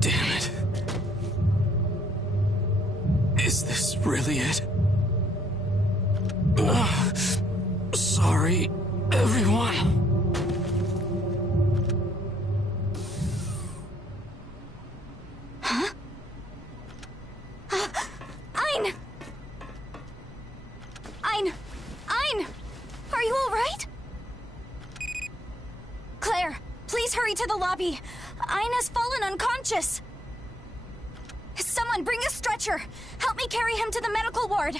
Damn it. Is this really it? Sorry, everyone. Are you all right? Claire, please hurry to the lobby. Aina's fallen unconscious. Someone bring a stretcher. Help me carry him to the medical ward.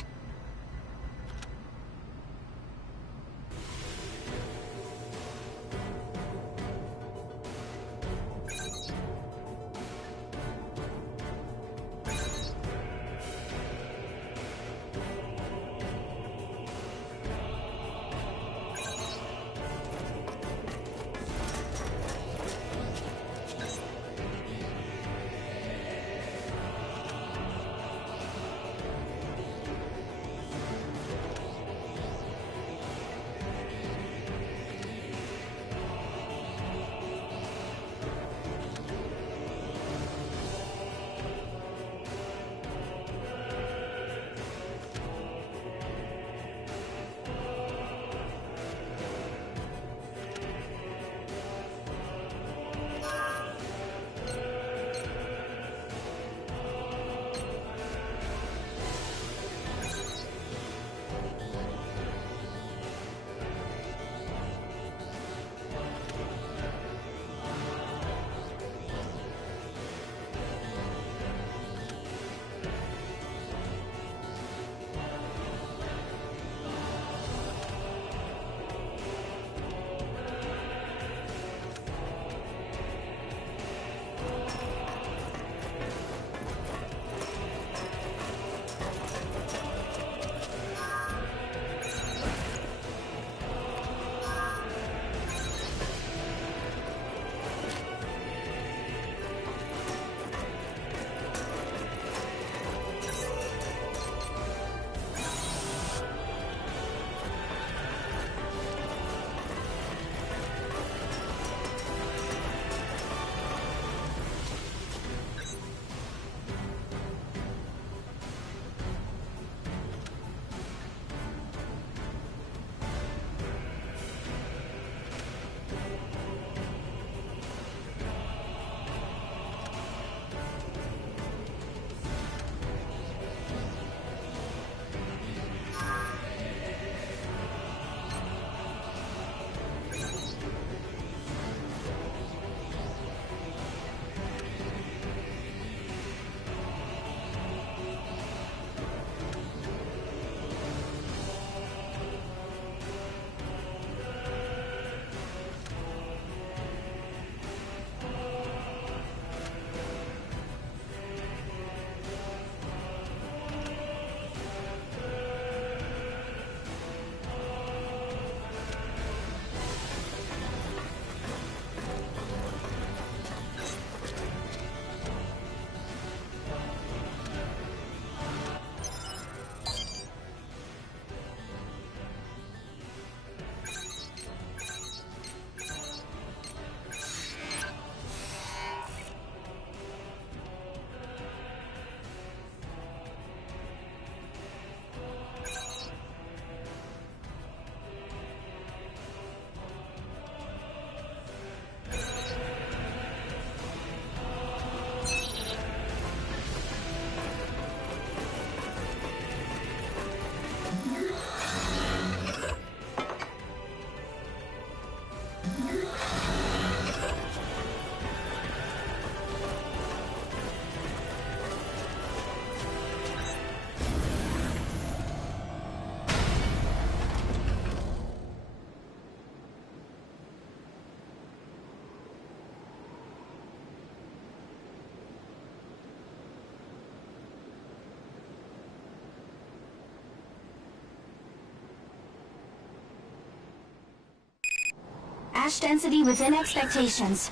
Ash density within expectations.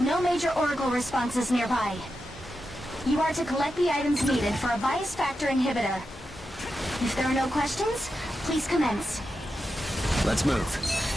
No major oracle responses nearby. You are to collect the items needed for a bias factor inhibitor. If there are no questions, please commence. Let's move.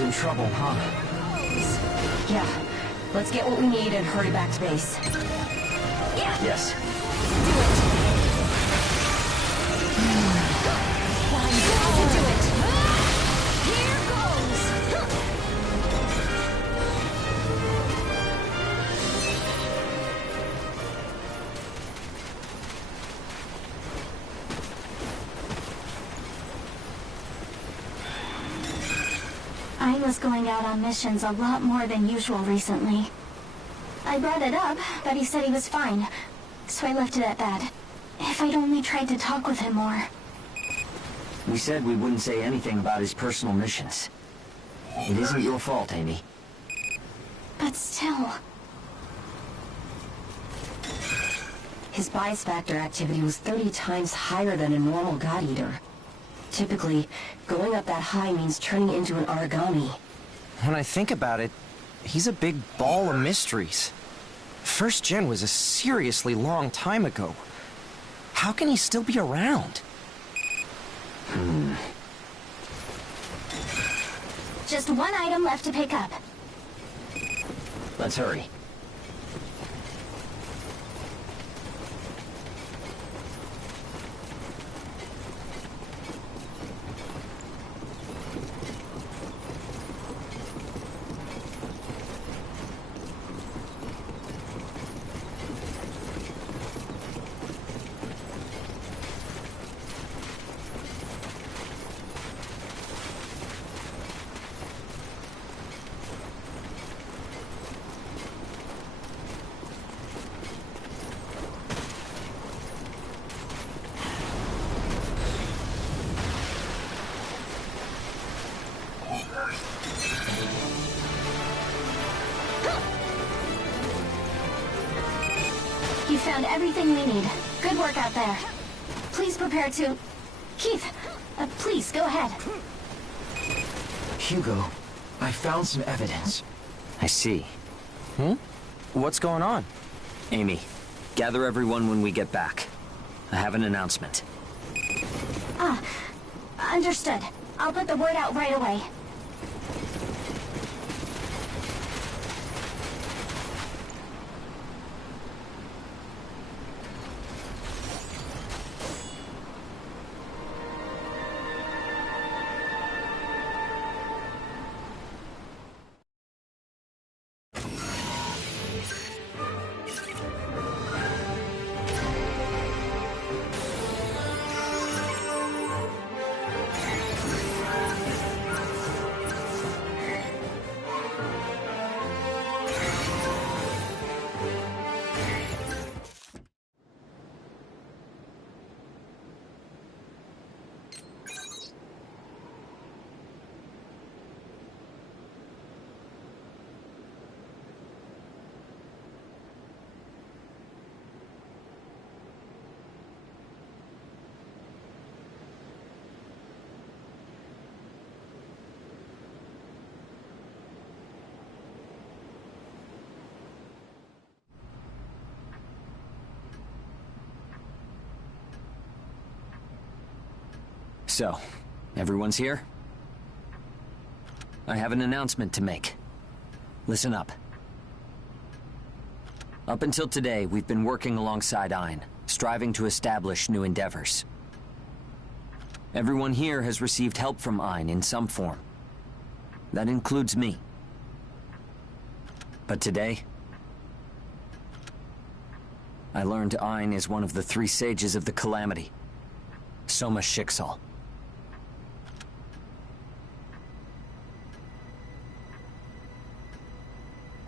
In trouble, huh? Yeah. Let's get what we need and hurry back to base. Yeah. Yes. Do it. I'm going to do it. Here goes. I was going out on missions a lot more than usual recently. I brought it up, but he said he was fine, so I left it at that. If I'd only tried to talk with him more. We said we wouldn't say anything about his personal missions. It isn't your fault, Amy. But still... His bias factor activity was 30 times higher than a normal God Eater. Typically, going up that high means turning into an aragami. When I think about it, he's a big ball of mysteries. First Gen was a seriously long time ago. How can he still be around? Just one item left to pick up. Let's hurry. You found everything we need. Good work out there. Please prepare to... Keith, please, go ahead. Hugo, I found some evidence. I see. What's going on? Amy, gather everyone when we get back. I have an announcement. Understood. I'll put the word out right away. So, everyone's here? I have an announcement to make. Listen up. Up until today, we've been working alongside Ein, striving to establish new endeavors. Everyone here has received help from Ein in some form. That includes me. But today, I learned Ein is one of the 3 sages of the calamity. Soma Schiksal.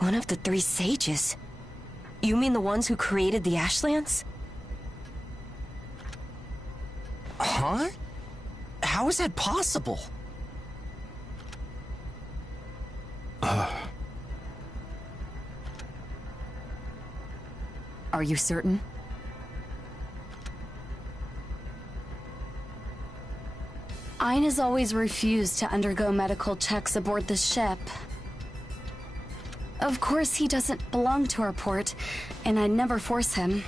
One of the 3 sages. You mean the ones who created the Ashlands? Huh? How is that possible? Are you certain? Ein has always refused to undergo medical checks aboard the ship. Of course, he doesn't belong to our port, and I'd never force him.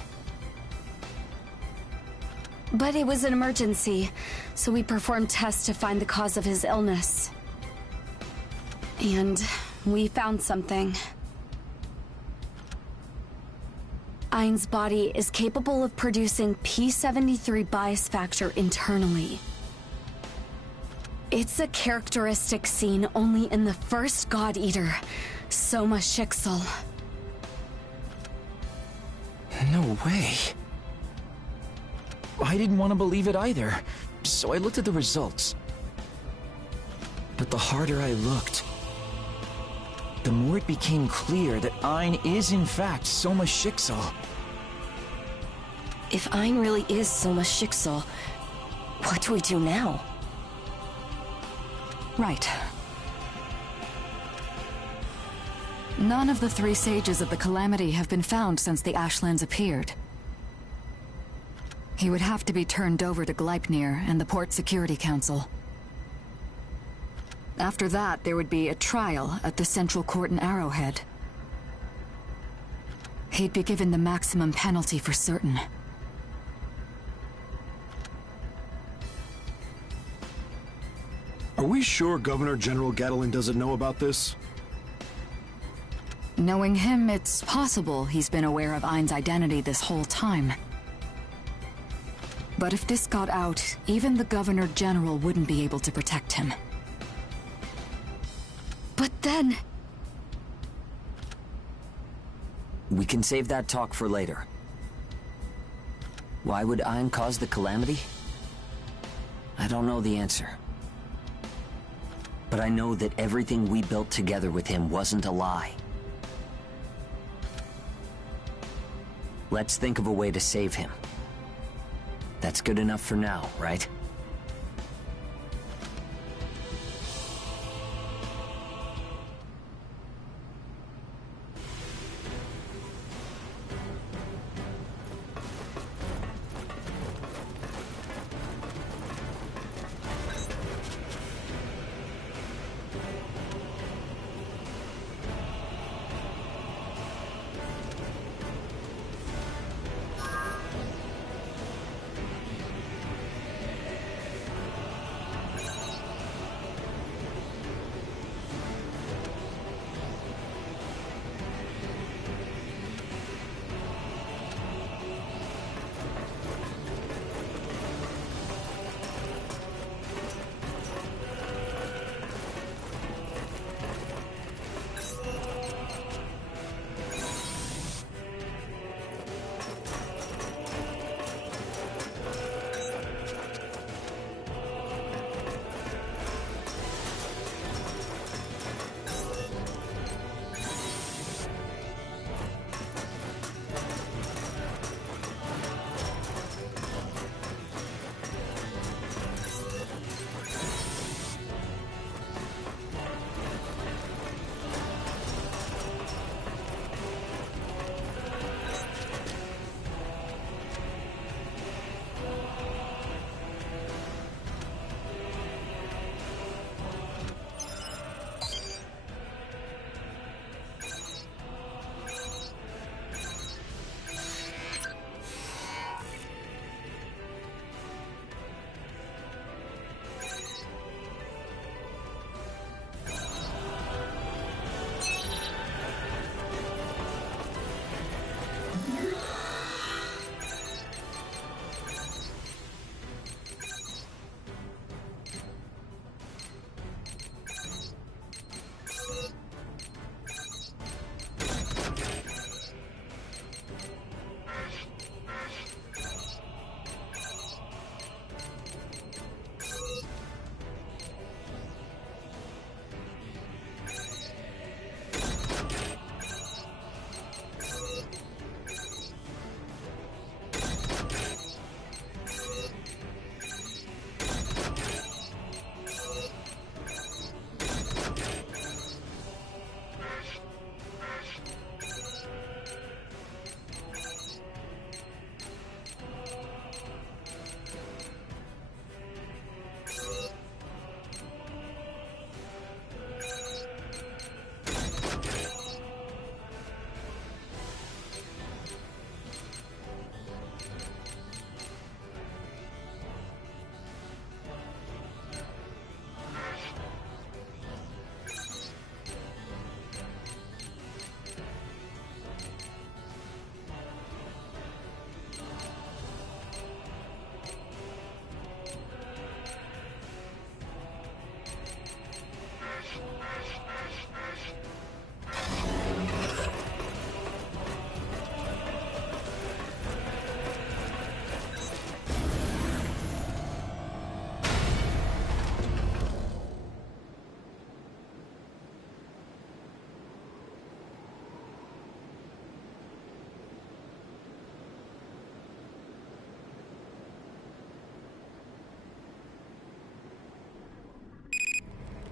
But it was an emergency, so we performed tests to find the cause of his illness. And we found something. Ein's body is capable of producing P73 bias factor internally. It's a characteristic seen only in the first God Eater, Soma Schiksal. No way. I didn't want to believe it either, so I looked at the results. But the harder I looked, the more it became clear that Ein is in fact Soma Schiksal. If Ein really is Soma Schiksal, what do we do now? Right. None of the 3 sages of the Calamity have been found since the Ashlands appeared. He would have to be turned over to Gleipnir and the Port Security Council. After that, there would be a trial at the Central Court in Arrowhead. He'd be given the maximum penalty for certain. Are we sure Governor General Gatling doesn't know about this? Knowing him, it's possible he's been aware of Ein's identity this whole time. But if this got out, even the Governor General wouldn't be able to protect him. But then... We can save that talk for later. Why would Ein cause the calamity? I don't know the answer. But I know that everything we built together with him wasn't a lie. Let's think of a way to save him. That's good enough for now, right?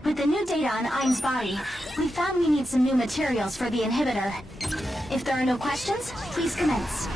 With the new data on Ein's body, we found we need some new materials for the inhibitor. If there are no questions, please commence.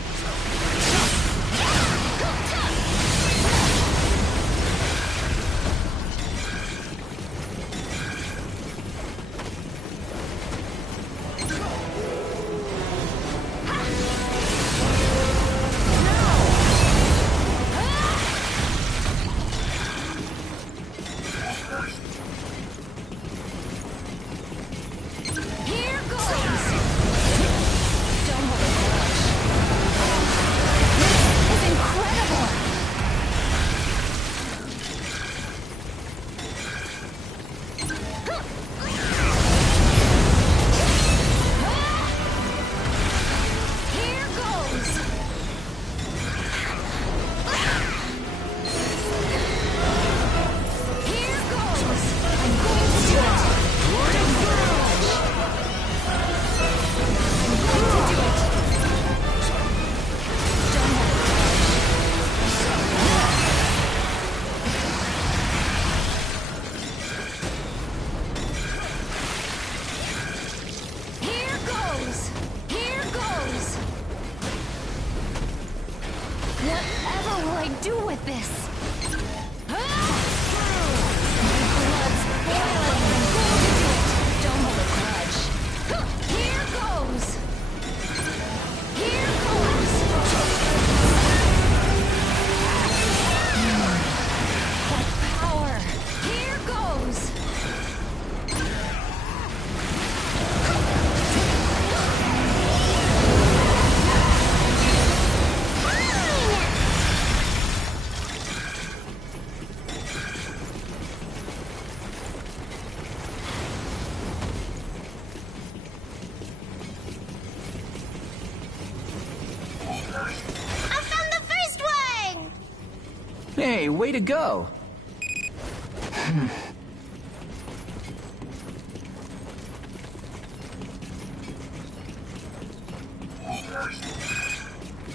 Hey, way to go!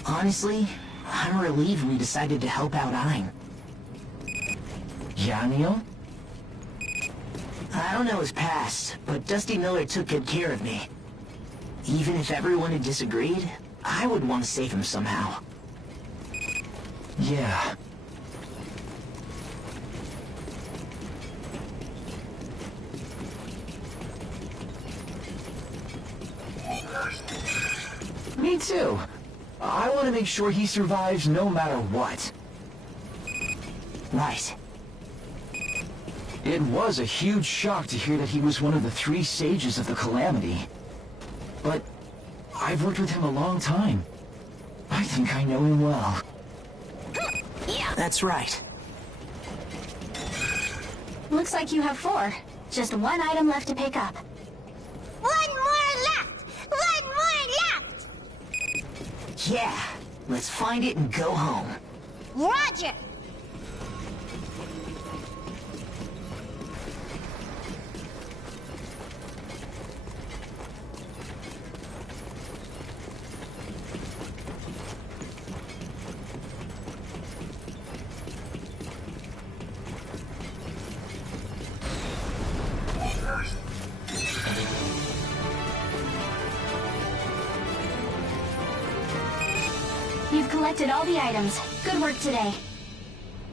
Honestly, I'm relieved we decided to help out Ein. Yeah, Neil? I don't know his past, but Dusty Miller took good care of me. Even if everyone had disagreed, I would want to save him somehow. Yeah. Me too. I want to make sure he survives no matter what. Right. It was a huge shock to hear that he was one of the 3 sages of the calamity. But I've worked with him a long time. I think I know him well. That's right. Looks like you have 4. Just 1 item left to pick up. 1 more left! 1 more left! Yeah, let's find it and go home. Roger! You've collected all the items. Good work today.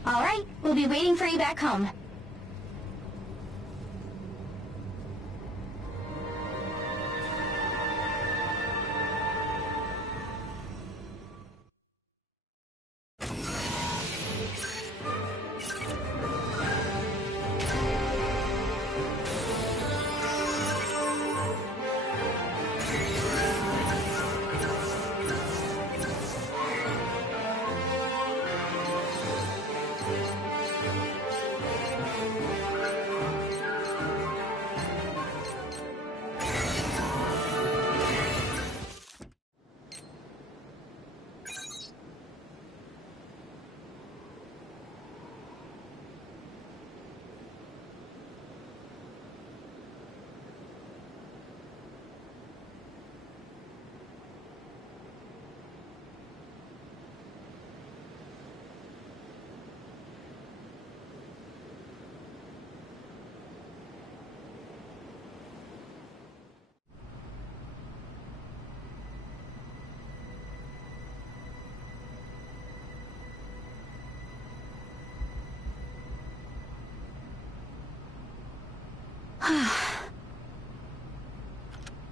All right, we'll be waiting for you back home.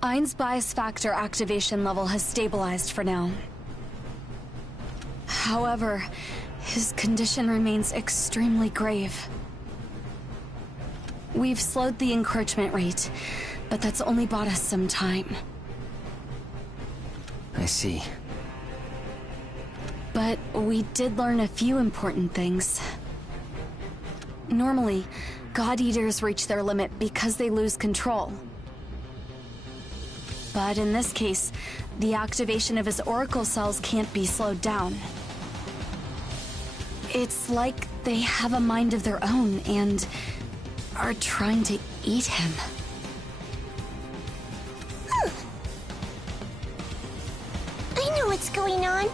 Ein's bias factor activation level has stabilized for now. However, his condition remains extremely grave. We've slowed the encroachment rate, but that's only bought us some time. I see. But we did learn a few important things. Normally, God Eaters reach their limit because they lose control. But in this case, the activation of his oracle cells can't be slowed down. It's like they have a mind of their own and are trying to eat him. I know what's going on.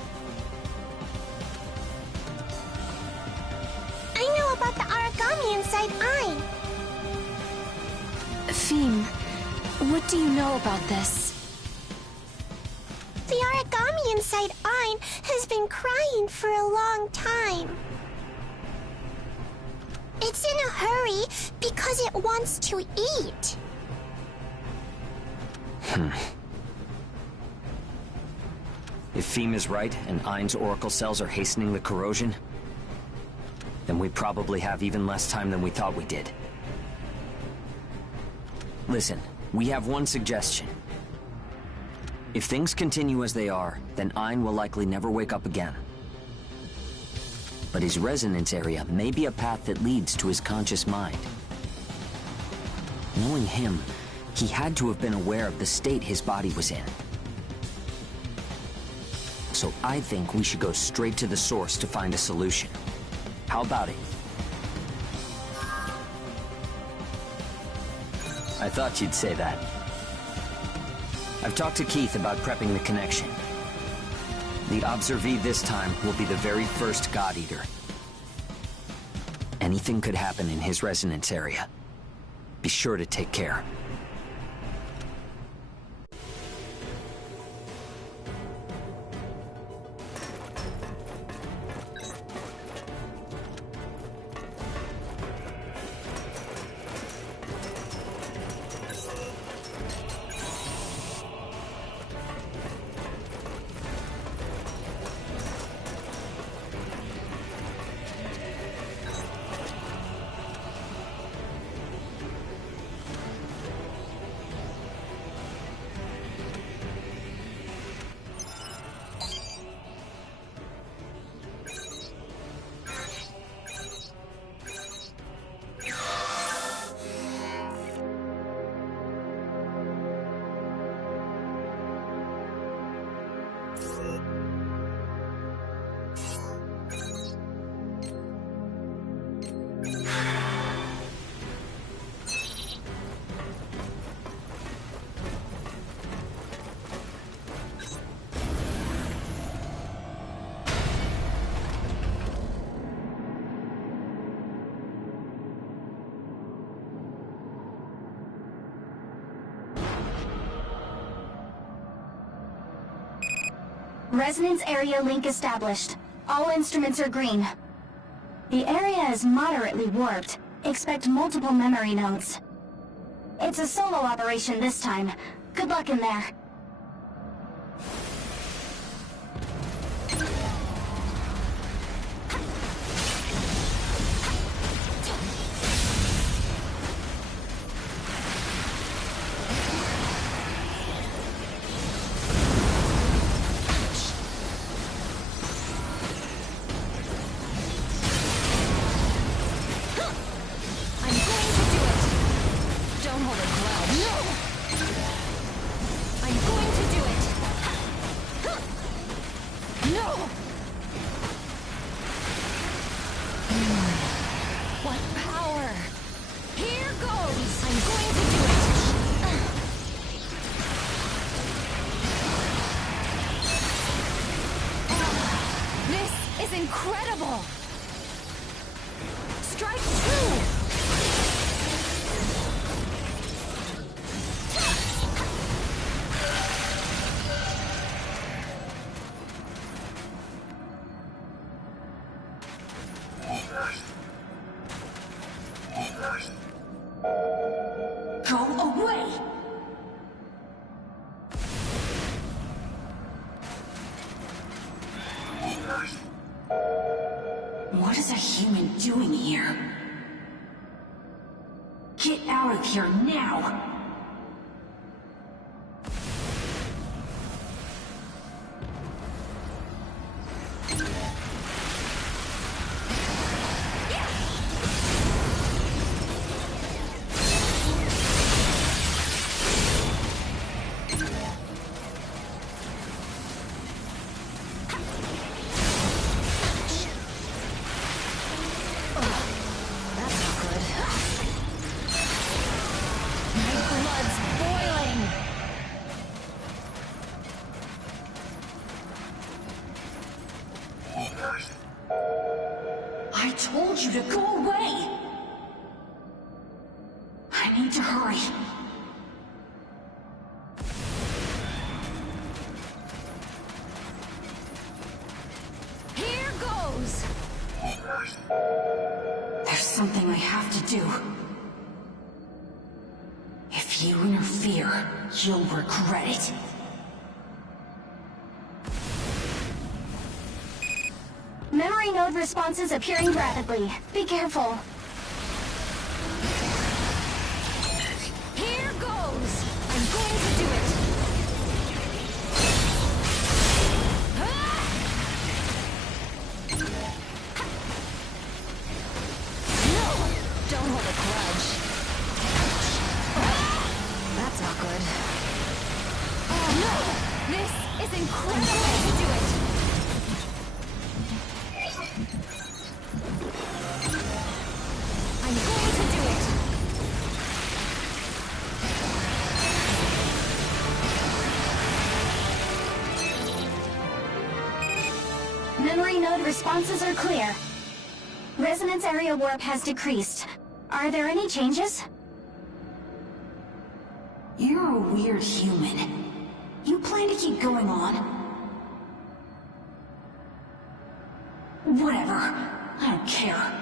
I know about the aragami inside Ein. Fim, what do you know about this? The aragami inside Ein has been crying for a long time. It's in a hurry because it wants to eat. If Fim is right and Ein's oracle cells are hastening the corrosion, then we probably have even less time than we thought we did. Listen, we have one suggestion. If things continue as they are, then Ein will likely never wake up again. But his resonance area may be a path that leads to his conscious mind. Knowing him, he had to have been aware of the state his body was in. So I think we should go straight to the source to find a solution. How about it? I thought you'd say that. I've talked to Keith about prepping the connection. The observee this time will be the very first God Eater. Anything could happen in his resonance area. Be sure to take care. Resonance area link established. All instruments are green. The area is moderately warped. Expect multiple memory nodes. It's a solo operation this time. Good luck in there. Incredible! Strike true! Go away! What is a human doing here? Get out of here now! I told you to go away! I need to hurry. Here goes! There's something I have to do. If you interfere, you'll regret it. Memory node responses appearing rapidly. Be careful. Here goes! I'm going to do it! No! Don't hold a grudge. That's not good. Oh no! This is incredible way to do it! I'm going to do it! Memory node responses are clear. Resonance area warp has decreased. Are there any changes? You're a weird human. You plan to keep going on? Whatever. I don't care.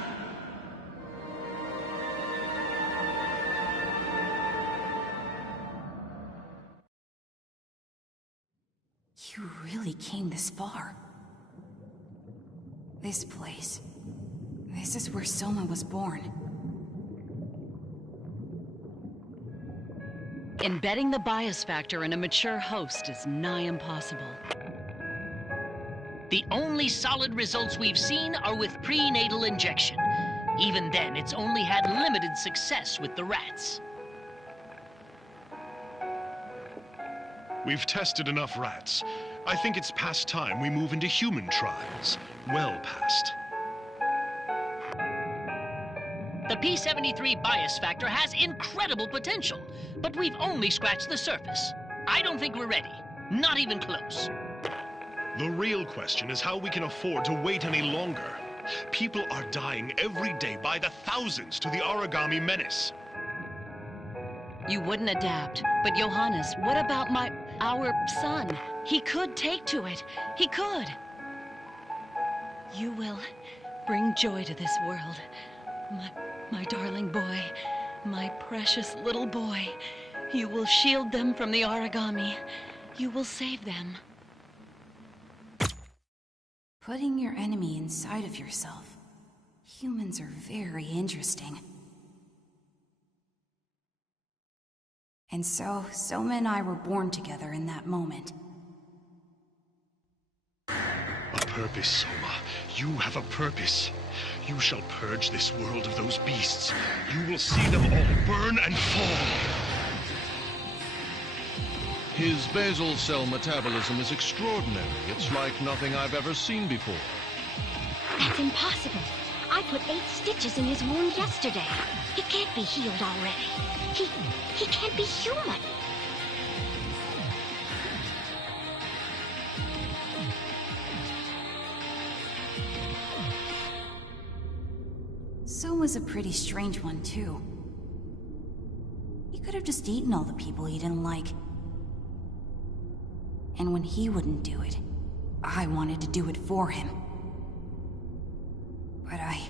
You really came this far. This place. This is where Soma was born. Embedding the bias factor in a mature host is nigh impossible. The only solid results we've seen are with prenatal injection. Even then, it's only had limited success with the rats. We've tested enough rats. I think it's past time we move into human trials. Well past. The P73 bias factor has incredible potential, but we've only scratched the surface. I don't think we're ready. Not even close. The real question is how we can afford to wait any longer. People are dying every day by the thousands to the aragami menace. You wouldn't adapt, but Johannes, what about our son? He could take to it. He could. You will bring joy to this world. My darling boy, my precious little boy. You will shield them from the aragami. You will save them. Putting your enemy inside of yourself. Humans are very interesting. And so, Soma and I were born together in that moment. A purpose, Soma. You have a purpose. You shall purge this world of those beasts. You will see them all burn and fall. His basal cell metabolism is extraordinary. It's like nothing I've ever seen before. That's impossible. I put 8 stitches in his wound yesterday. He can't be healed already. He can't be human. Soma's a pretty strange one, too. He could have just eaten all the people he didn't like. And when he wouldn't do it, I wanted to do it for him. But I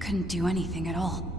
couldn't do anything at all.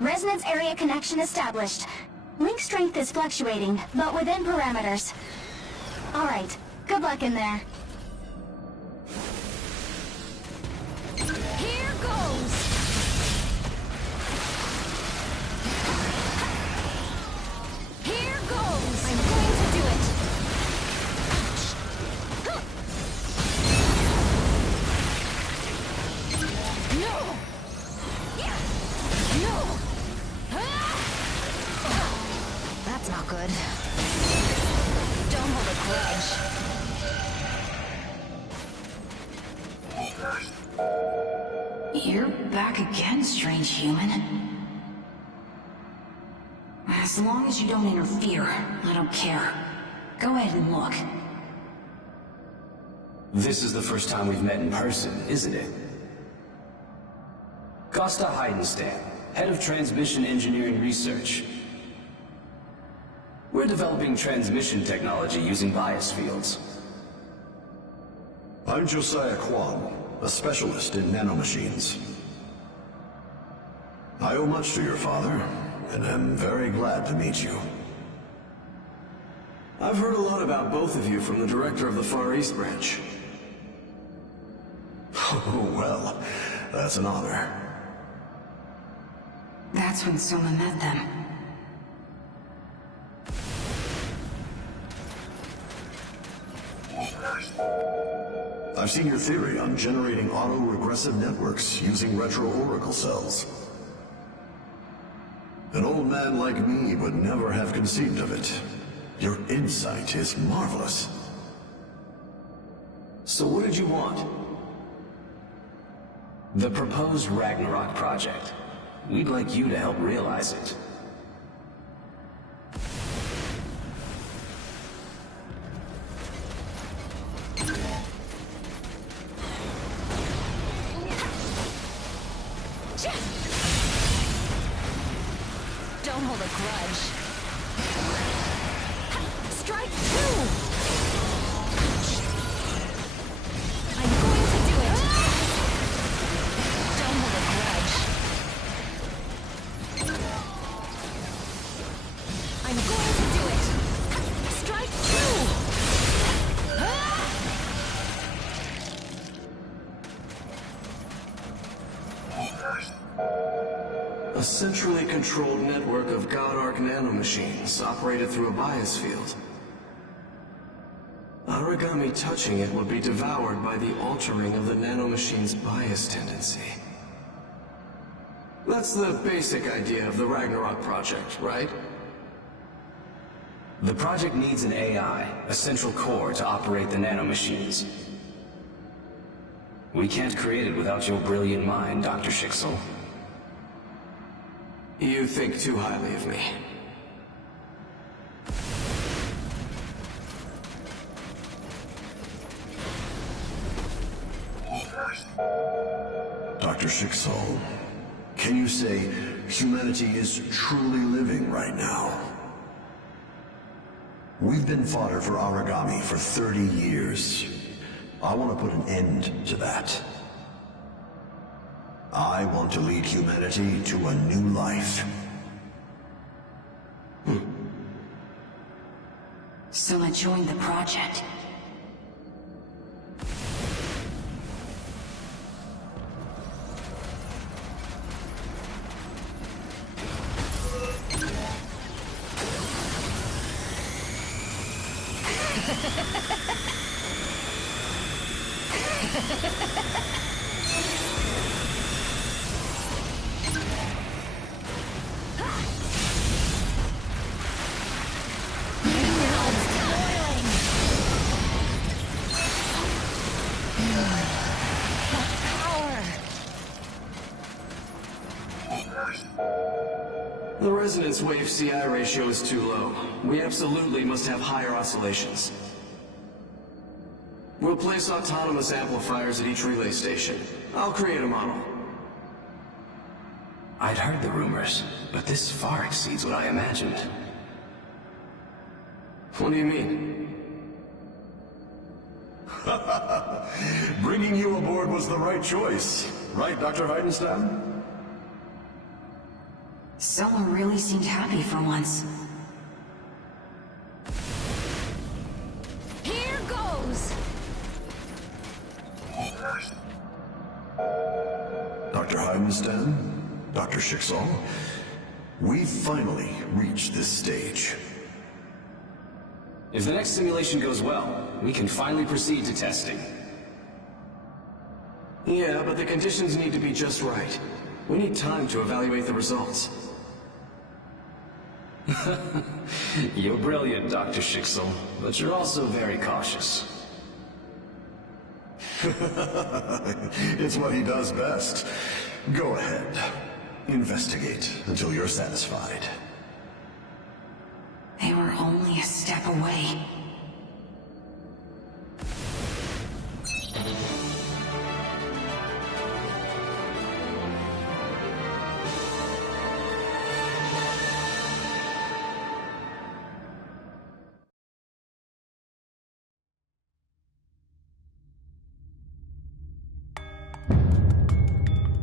Resonance area connection established. Link strength is fluctuating, but within parameters. Alright, good luck in there. Here goes! Here goes! I'm going to do it! No! No! That's not good. Don't hold a grudge. You're back again, strange human. As long as you don't interfere, I don't care. Go ahead and look. This is the first time we've met in person, isn't it? Costa Heidenstam, Head of Transmission Engineering Research. We're developing transmission technology using bias fields. I'm Josiah Kwan, a specialist in nanomachines. I owe much to your father, and I'm very glad to meet you. I've heard a lot about both of you from the director of the Far East branch. Oh, well, that's an honor. That's when Soma met them. I've seen your theory on generating auto-regressive networks using retro-oracle cells. An old man like me would never have conceived of it. Your insight is marvelous. So what did you want? The proposed Ragnarok project. We'd like you to help realize it. Don't hold a grudge. Strike two! I'm going to do it! Don't hold a grudge. I'm going to do it! Strike two! A centrally controlled network of God Arc nanomachines operated through a bias field. Aragami touching it would be devoured by the altering of the nanomachine's bias tendency. That's the basic idea of the Ragnarok project, right? The project needs an AI, a central core, to operate the nanomachines. We can't create it without your brilliant mind, Dr. Schiksal. You think too highly of me. Dr. Schiksal, can you say humanity is truly living right now? We've been fodder for Aragami for 30 years. I want to put an end to that. I want to lead humanity to a new life. Soma joined the project. The resonance wave CI ratio is too low. We absolutely must have higher oscillations. We'll place autonomous amplifiers at each relay station. I'll create a model. I'd heard the rumors, but this far exceeds what I imagined. What do you mean? Bringing you aboard was the right choice. Right, Dr. Heidenstam? Selma really seemed happy for once. Here goes! Dr. Heidenstam, Dr. Schiksal, we've finally reached this stage. If the next simulation goes well, we can finally proceed to testing. Yeah, but the conditions need to be just right. We need time to evaluate the results. You're brilliant, Dr. Schiksal, but you're also very cautious. It's what he does best. Go ahead. Investigate until you're satisfied. They were only a step away.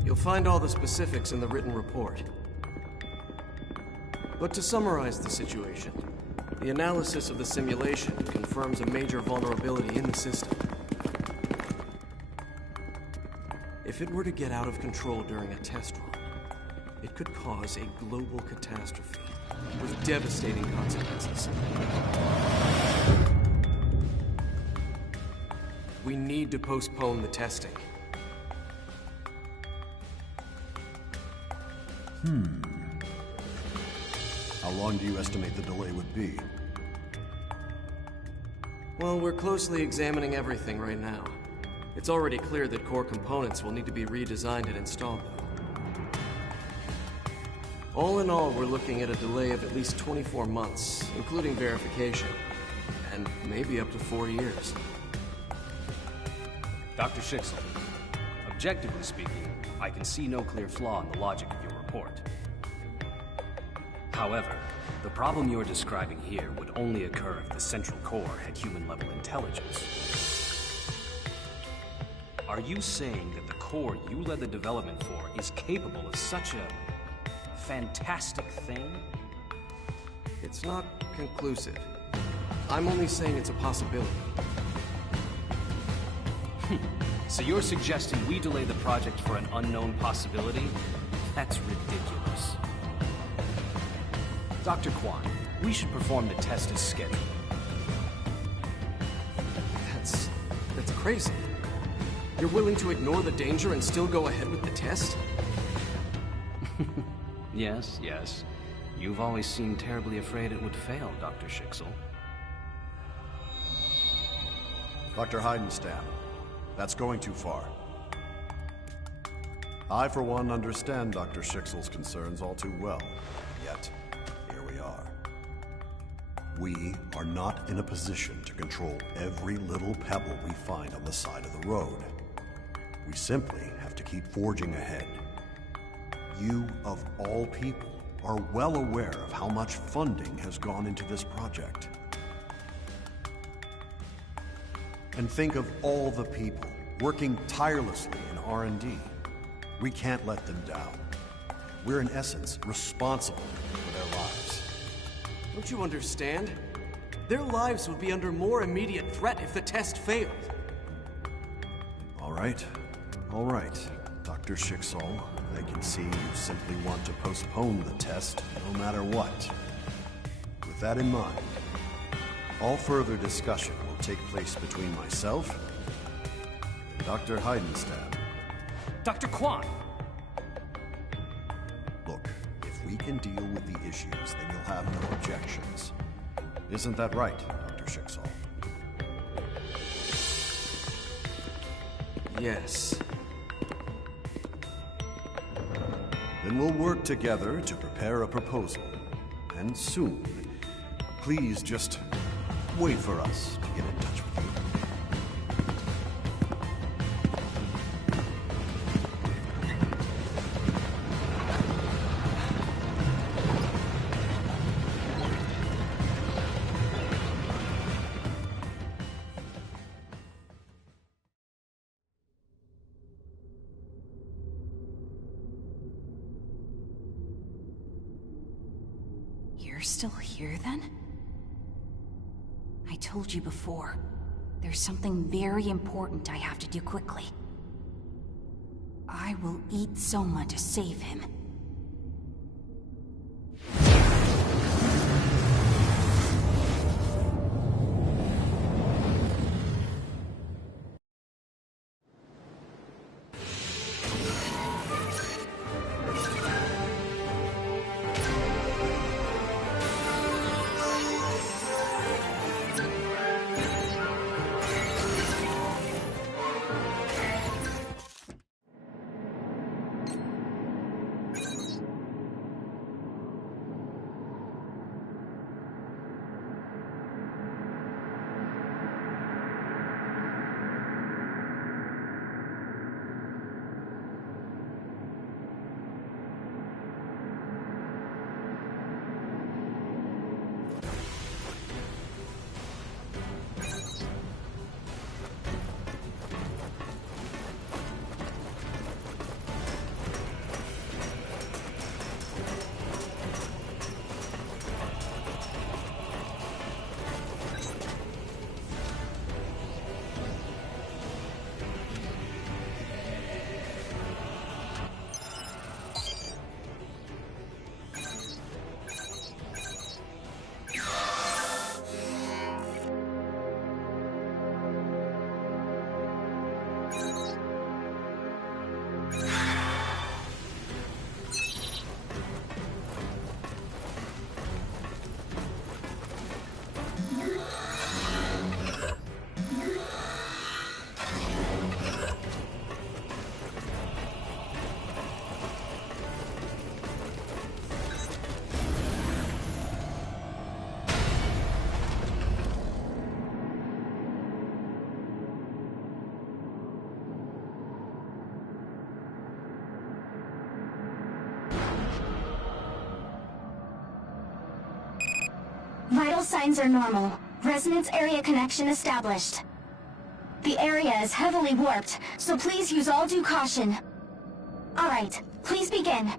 You'll find all the specifics in the written report. But to summarize the situation, the analysis of the simulation confirms a major vulnerability in the system. If it were to get out of control during a test run, it could cause a global catastrophe with devastating consequences. We need to postpone the testing. How long do you estimate the delay would be? Well, we're closely examining everything right now. It's already clear that core components will need to be redesigned and installed, though. All in all, we're looking at a delay of at least 24 months, including verification, and maybe up to 4 years. Dr. Schiksal, objectively speaking, I can see no clear flaw in the logic of your report. However, the problem you're describing here would only occur if the central core had human-level intelligence. Are you saying that the core you led the development for is capable of such a fantastic thing? It's not conclusive. I'm only saying it's a possibility. So you're suggesting we delay the project for an unknown possibility? That's ridiculous. Dr. Kwan, we should perform the test as scheduled. That's crazy. You're willing to ignore the danger and still go ahead with the test? Yes, yes. You've always seemed terribly afraid it would fail, Dr. Schiksal. Dr. Heidenstam, that's going too far. I, for one, understand Dr. Schicksal's concerns all too well, yet here we are. We are not in a position to control every little pebble we find on the side of the road. We simply have to keep forging ahead. You, of all people, are well aware of how much funding has gone into this project. And think of all the people working tirelessly in R&D. We can't let them down. We're in essence responsible for their lives. Don't you understand? Their lives would be under more immediate threat if the test failed. All right, Dr. Schiksal. I can see you simply want to postpone the test no matter what. With that in mind, all further discussion will take place between myself and Dr. Heidenstam. Dr. Kwan! Look, if we can deal with the issues, then you'll have no objections. Isn't that right, Dr. Schiksal? Yes. Then we'll work together to prepare a proposal. And soon. Please just wait for us to get in touch with you. You're still here, then? I told you before. There's something very important I have to do quickly. I will eat Soma to save him. Vital signs are normal. Resonance area connection established. The area is heavily warped, so please use all due caution. Alright, please begin.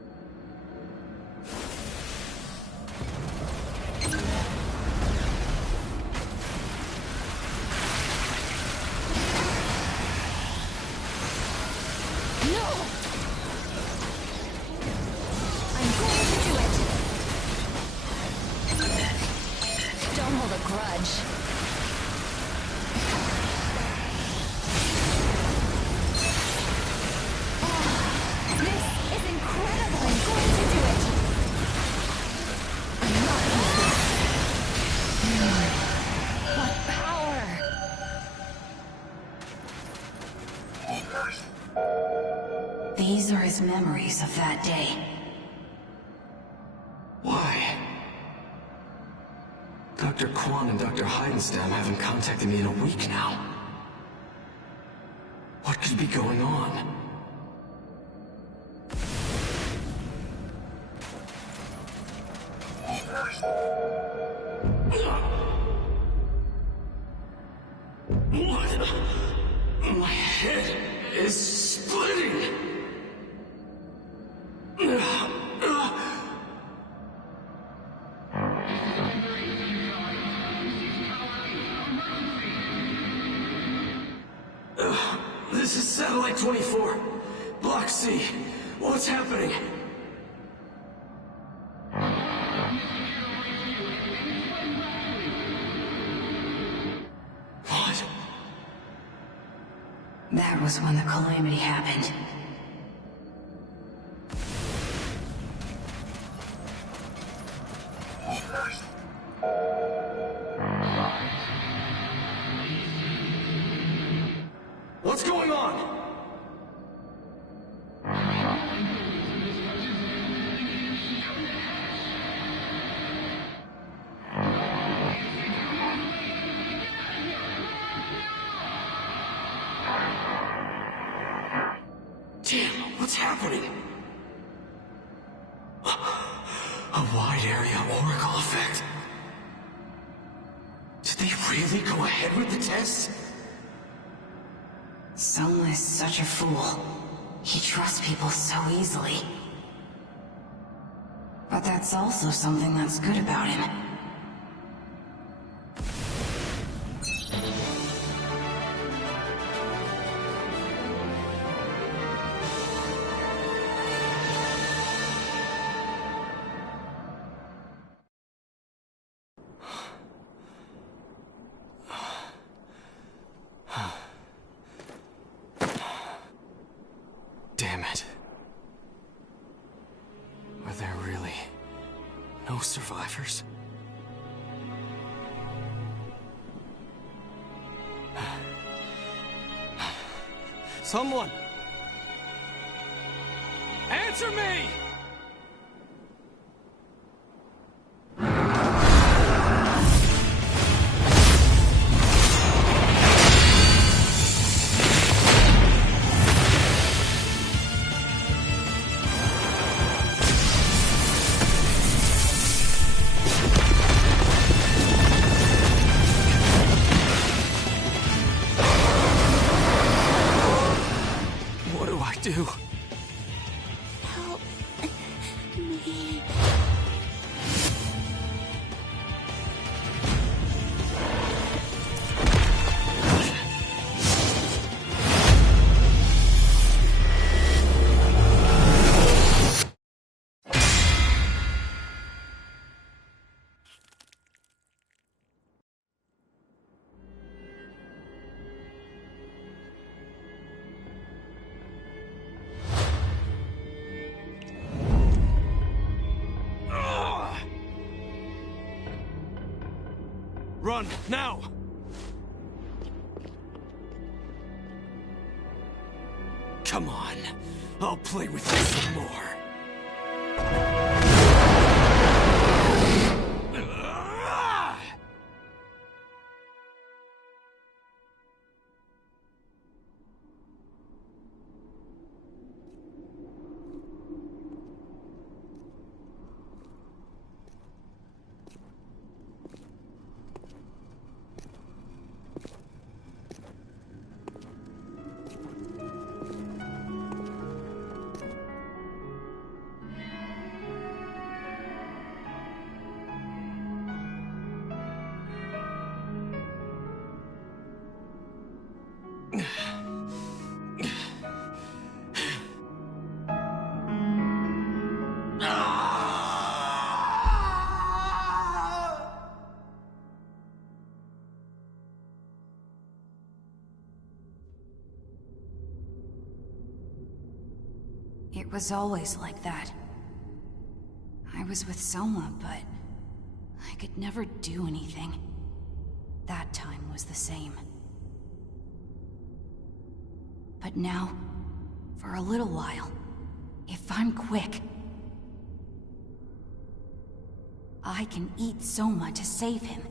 These are his memories of that day. Why? Dr. Kwan and Dr. Heidenstam haven't contacted me in a week now. What could be going on? What? My head is splitting! This is Satellite 24. Block C. What's happening? What? That was when the calamity happened. What's going on? Damn, what's happening? A wide area oracle effect. Did they really go ahead with the test? Soma is such a fool. He trusts people so easily. But that's also something that's good about him. Damn it. Are there really no survivors? Someone! Answer me! What do I do? Help me. Run, now! Come on, I'll play with you some more. It was always like that. I was with Soma, but I could never do anything. That time was the same. But now, for a little while, if I'm quick, I can eat Soma to save him.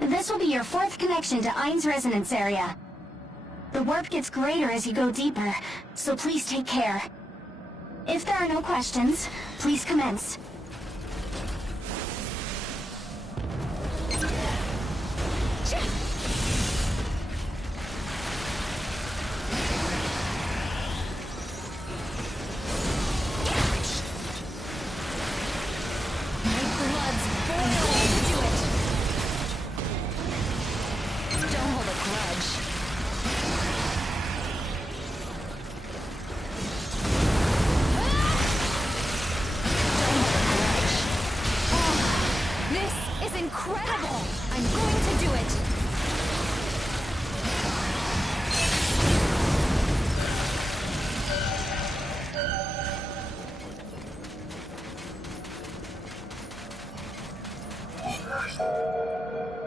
This will be your 4th connection to Ein's resonance area. The warp gets greater as you go deeper, so please take care. If there are no questions, please commence.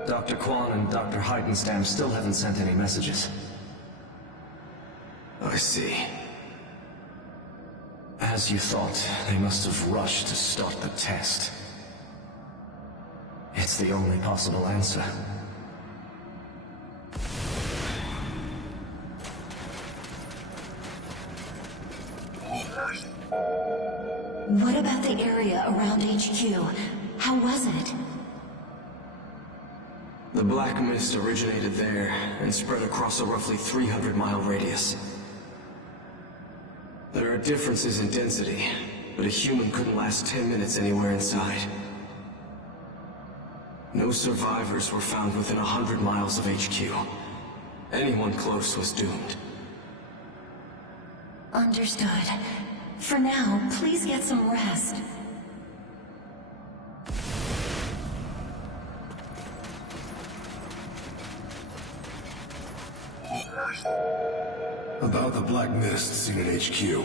Dr. Kwan and Dr. Heidenstam still haven't sent any messages. I see. As you thought, they must have rushed to start the test. It's the only possible answer. What about the area around HQ? How was it? The black mist originated there and spread across a roughly 300-mile radius. There are differences in density, but a human couldn't last 10 minutes anywhere inside. No survivors were found within 100 miles of HQ. Anyone close was doomed. Understood. For now, please get some rest. About the black mist seen at HQ.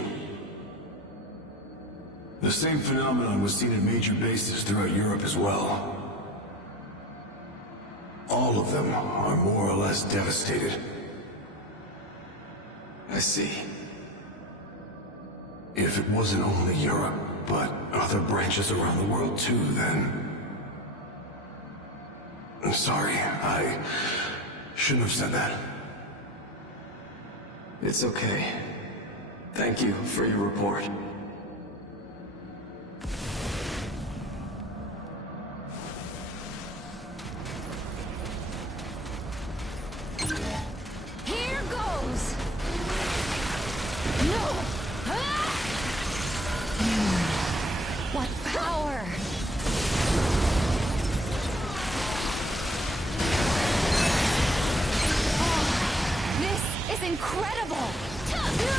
The same phenomenon was seen at major bases throughout Europe as well. All of them are more or less devastated. I see. If it wasn't only Europe, but other branches around the world too, then... I'm sorry, I shouldn't have said that. It's okay. Thank you for your report. Here goes! No! Ah! What power! Oh, this is incredible! No!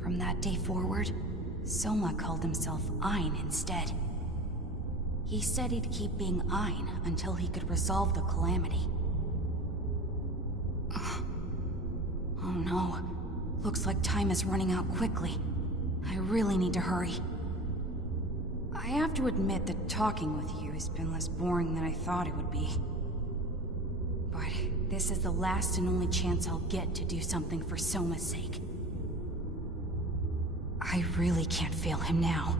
From that day forward, Soma called himself Ein instead. He said he'd keep being Ein until he could resolve the calamity. Oh no. Looks like time is running out quickly. I really need to hurry. I have to admit that talking with you has been less boring than I thought it would be. But this is the last and only chance I'll get to do something for Soma's sake. I really can't fail him now.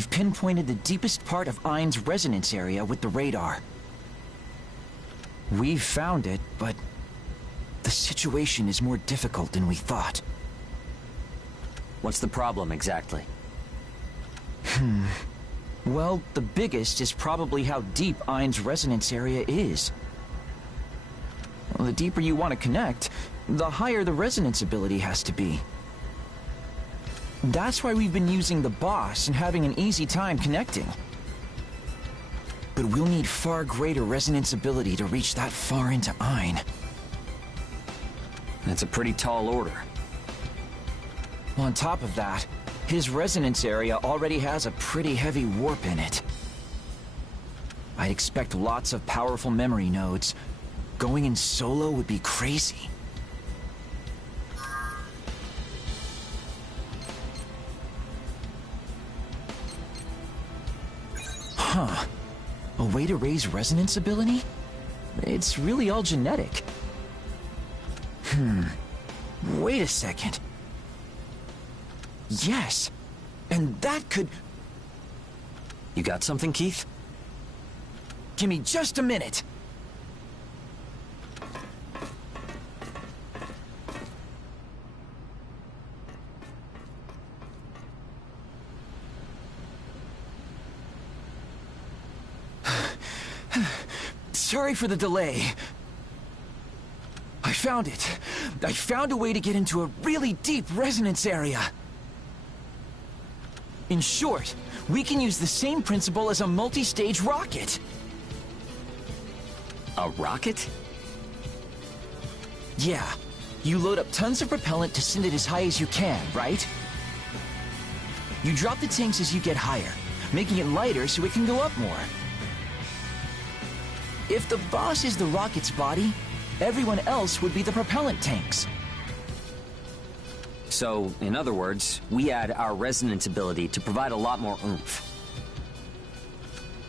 we've pinpointed the deepest part of Ein's resonance area with the radar. We've found it, but the situation is more difficult than we thought. What's the problem exactly? Well, the biggest is probably how deep Ein's resonance area is. Well, the deeper you want to connect, the higher the resonance ability has to be. That's why we've been using the boss and having an easy time connecting. But we'll need far greater resonance ability to reach that far into Ein. That's a pretty tall order. On top of that, his resonance area already has a pretty heavy warp in it. I'd expect lots of powerful memory nodes. Going in solo would be crazy. Huh. A way to raise resonance ability? It's really all genetic. Wait a second. Yes. And that could... You got something, Keith? Give me just a minute. Sorry for the delay. I found it. I found a way to get into a really deep resonance area. In short, we can use the same principle as a multi-stage rocket. A rocket? Yeah. You load up tons of propellant to send it as high as you can, right? You drop the tanks as you get higher, making it lighter so it can go up more. If the boss is the rocket's body, everyone else would be the propellant tanks. So, in other words, we add our resonance ability to provide a lot more oomph.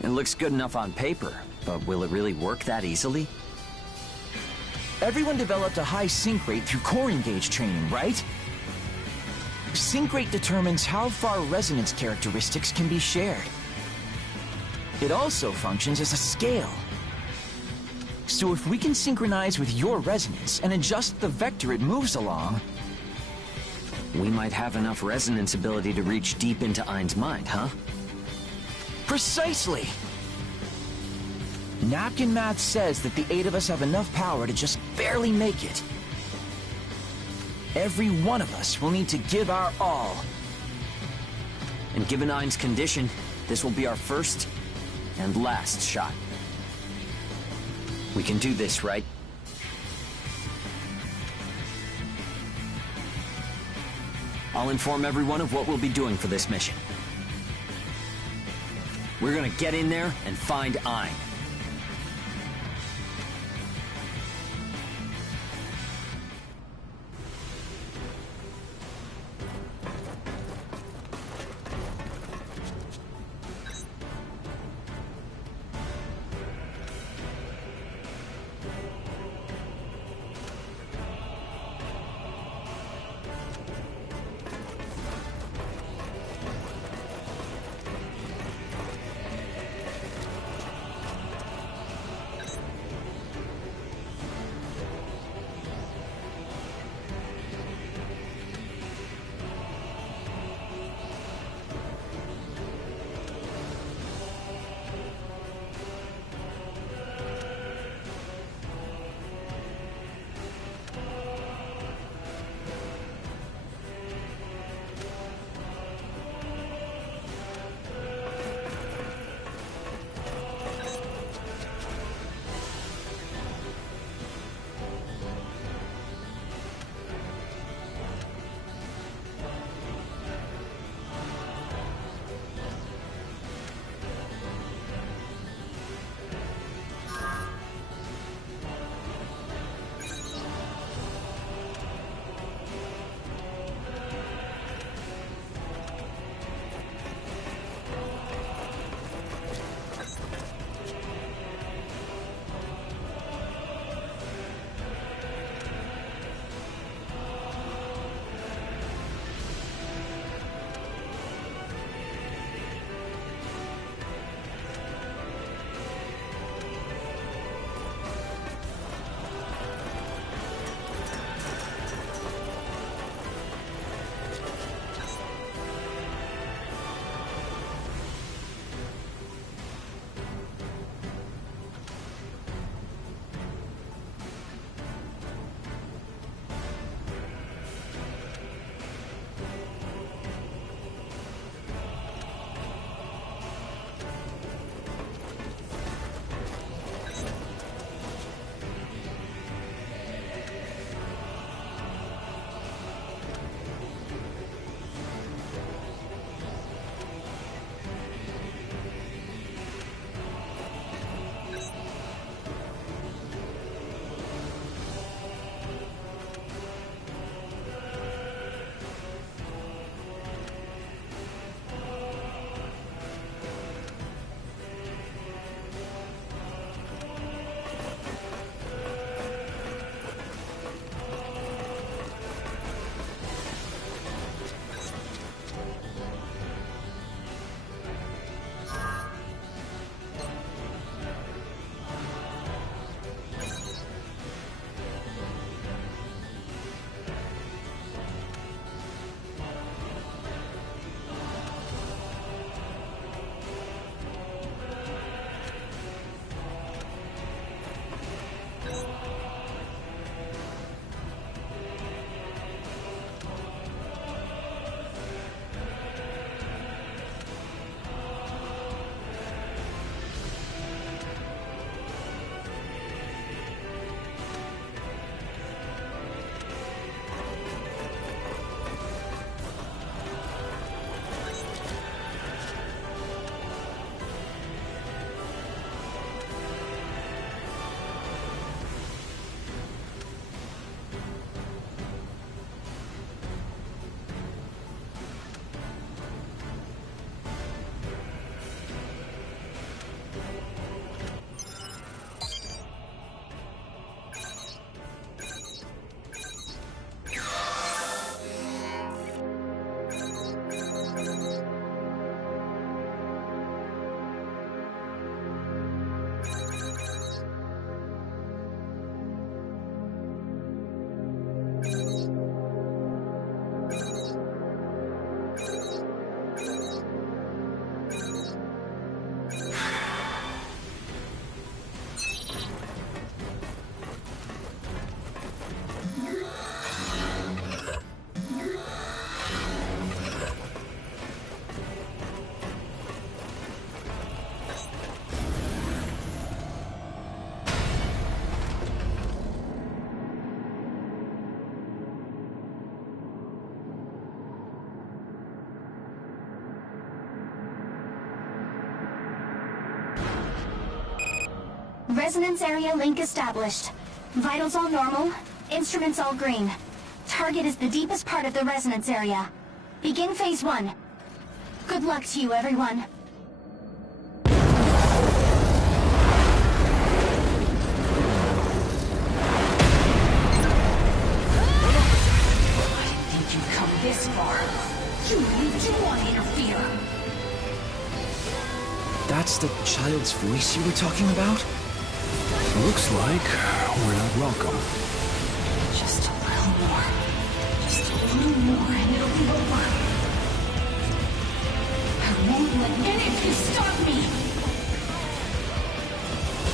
It looks good enough on paper, but will it really work that easily? Everyone developed a high sync rate through core engage training, right? Sync rate determines how far resonance characteristics can be shared. It also functions as a scale. So if we can synchronize with your resonance and adjust the vector it moves along... We might have enough resonance ability to reach deep into Ein's mind, huh? Precisely! Napkin math says that the 8 of us have enough power to just barely make it. Every one of us will need to give our all. And given Ein's condition, this will be our first and last shot. We can do this, right? I'll inform everyone of what we'll be doing for this mission. We're gonna get in there and find Ein. Resonance area link established. Vitals all normal, instruments all green. Target is the deepest part of the resonance area. Begin phase 1. Good luck to you, everyone. You've come this far. You really do want to interfere. That's the child's voice you were talking about? Looks like we're not welcome. Just a little more. Just a little more and it'll be over. I won't let any of you stop me!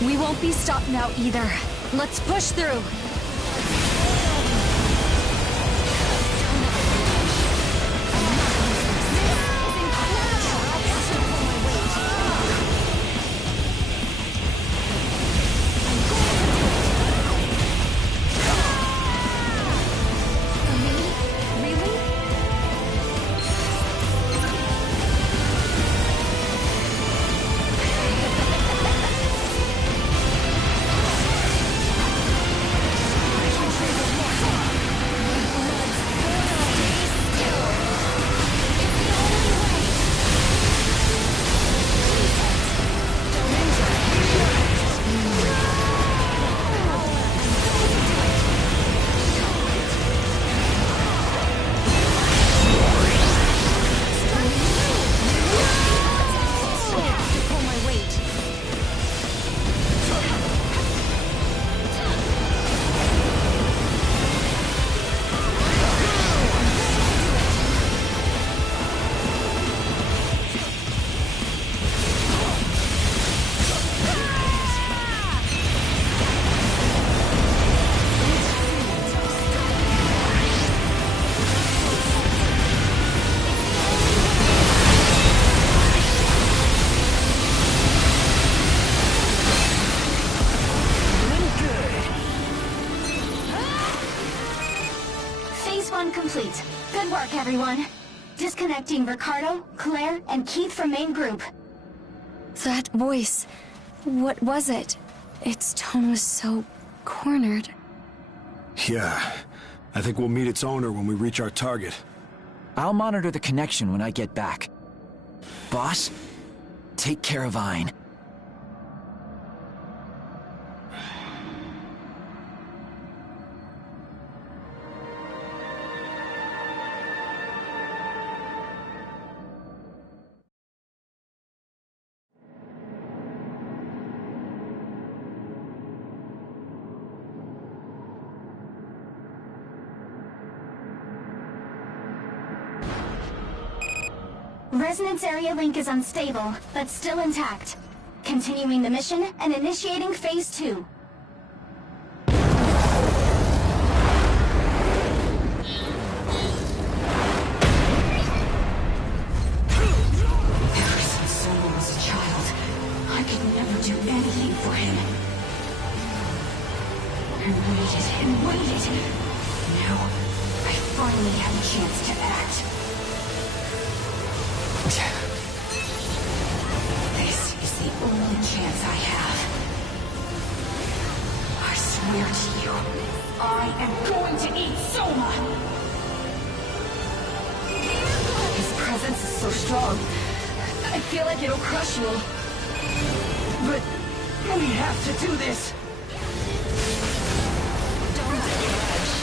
We won't be stopped now either. Let's push through. Complete. Good work, everyone. Disconnecting Ricardo, Claire, and Keith from main group. That voice. What was it? Its tone was so cornered. Yeah. I think we'll meet its owner when we reach our target. I'll monitor the connection when I get back. Boss, take care of Ein. Resonance area link is unstable, but still intact. Continuing the mission and initiating phase 2. Ever since Soma was a child, I could never do anything for him. I waited and waited. Now, I finally have a chance to act. This is the only chance I have. I swear to you, I am going to eat Soma! His presence is so strong. I feel like it'll crush me. But we have to do this. Don't grudge.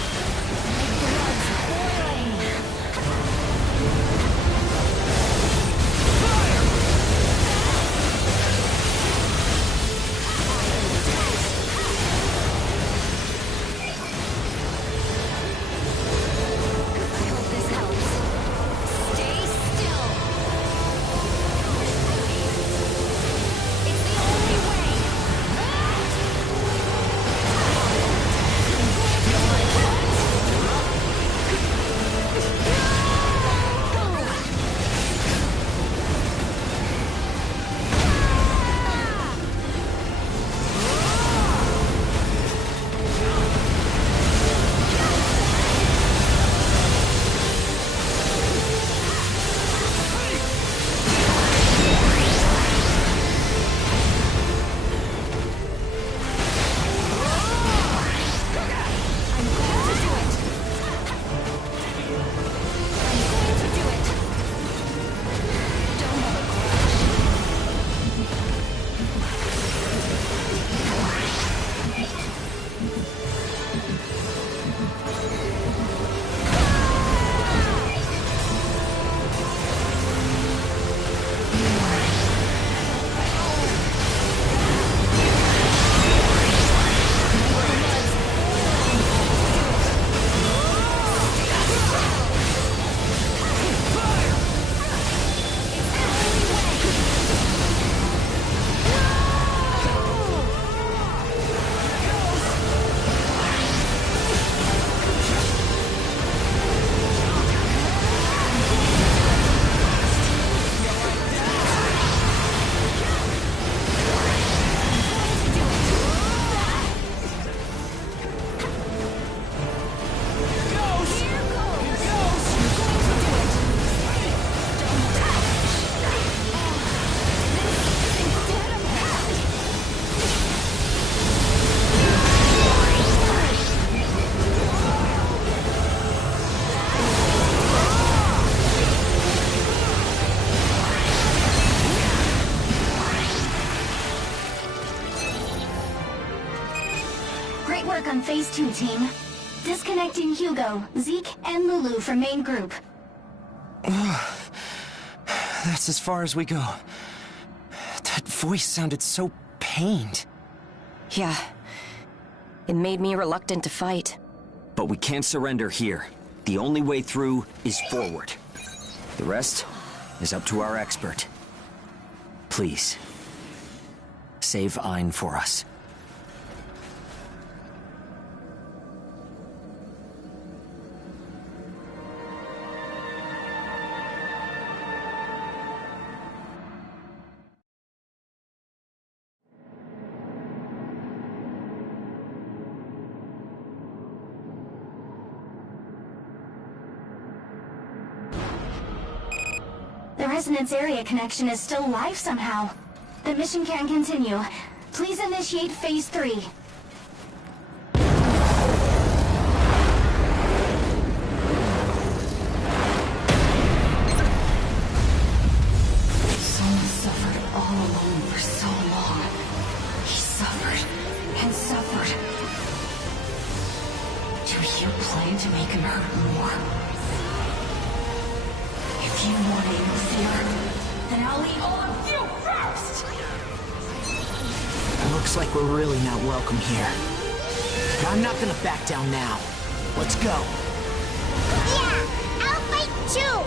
My blood's boiling. Great work on Phase 2, team. Disconnecting Hugo, Zeke, and Lulu from main group. That's as far as we go. That voice sounded so pained. Yeah. It made me reluctant to fight. But we can't surrender here. The only way through is forward. The rest is up to our expert. Please, save Ein for us. The resonance area connection is still live somehow. The mission can continue. Please initiate Phase 3. Soma suffered all alone for so long. He suffered and suffered. Do you plan to make him hurt more? If you want to interfere, then I'll eat all of you first! It looks like we're really not welcome here. But I'm not gonna back down now. Let's go. Yeah, I'll fight too!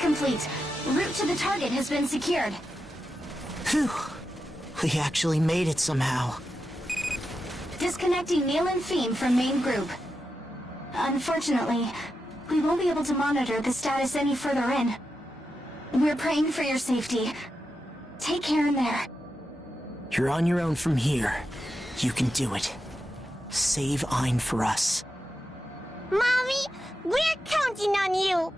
Complete. Route to the target has been secured. Phew. We actually made it somehow. Disconnecting Neil and Fiend from main group. Unfortunately, we won't be able to monitor the status any further in. We're praying for your safety. Take care in there. You're on your own from here. You can do it. Save Ein for us. Mommy, we're counting on you!